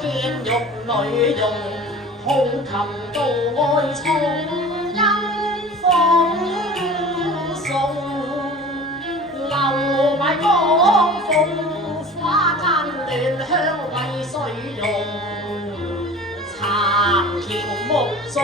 見玉女用，胸琴到愛重音風送，留埋江鳳花間亂香為誰用？殘橋木中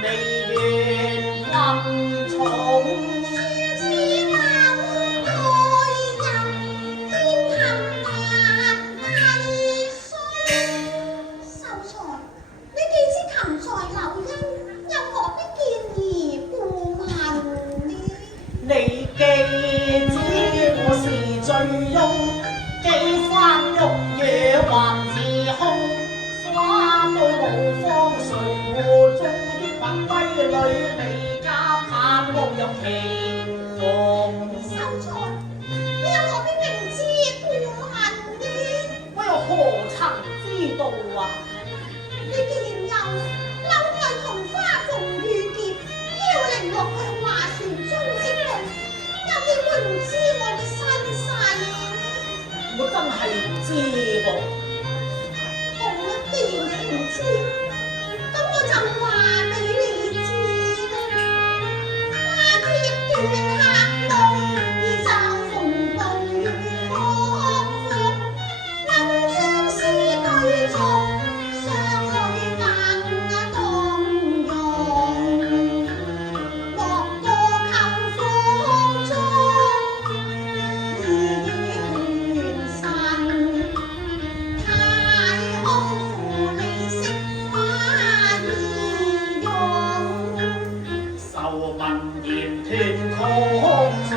你願暗重。未加盼望有期望。秀才，你有何必明知故恨呢？我又何曾知道啊？你既然有柳外桃花逢遇劫，飄零落去華船中之夢，又點會唔知我嘅身世？我真係唔知噃。好啦，既然你唔知，咁我就話俾你知啦。花劫斷客夢，已驟逢暴雨康復，能將詩對續，相許更動容。莫過求福中，已斷神。太空負你色花易容，愁聞言斷曲中，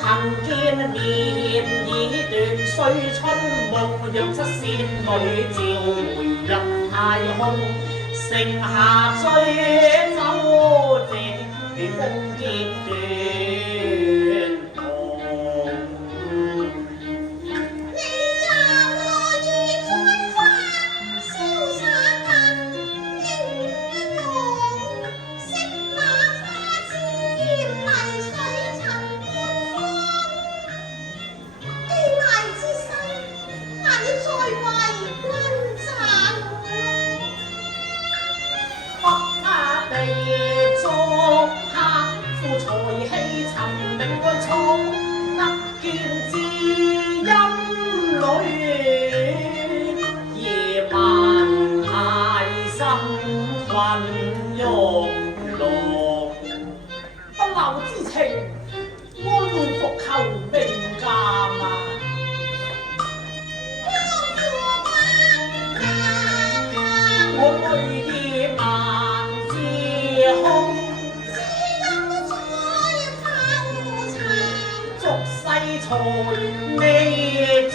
恨見面已斷，歲春夢，讓出仙女照回入太空，剩下追走這風劫斷夢。你也樂意栽花瀟灑更英勇，色馬花枝迷水塵半方，機賴之身，難以再為君贈咯。北地作客，負才氣沉命愛創，得見知音裏，夜晚太心困欲樂。不朽之情，安亂復求名鑑啊！我淚意萬自空，俗世才未中。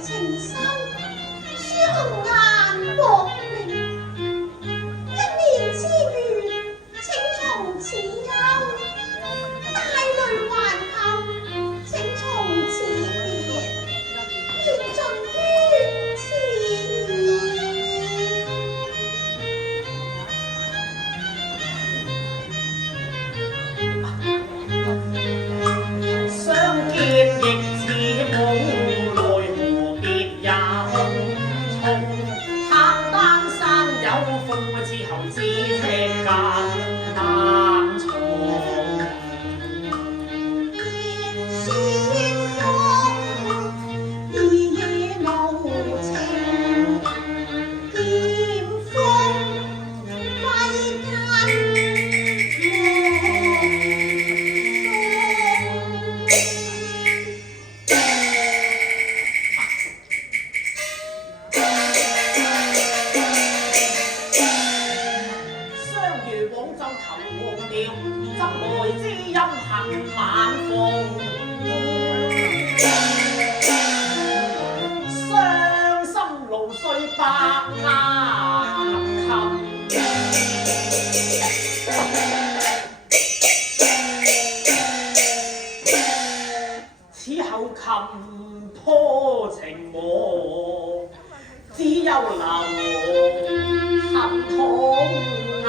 情深，書紅顏薄命，一念之緣，請從此休。帶淚還求，請從此別，言盡於此。相見亦似夢。之聽間難藏，言說風，夜夜無情，劍鋒揮執來知音恨晚逢，傷心勞碎百壓琴。此後琴破情磨，只有留恨痛壓。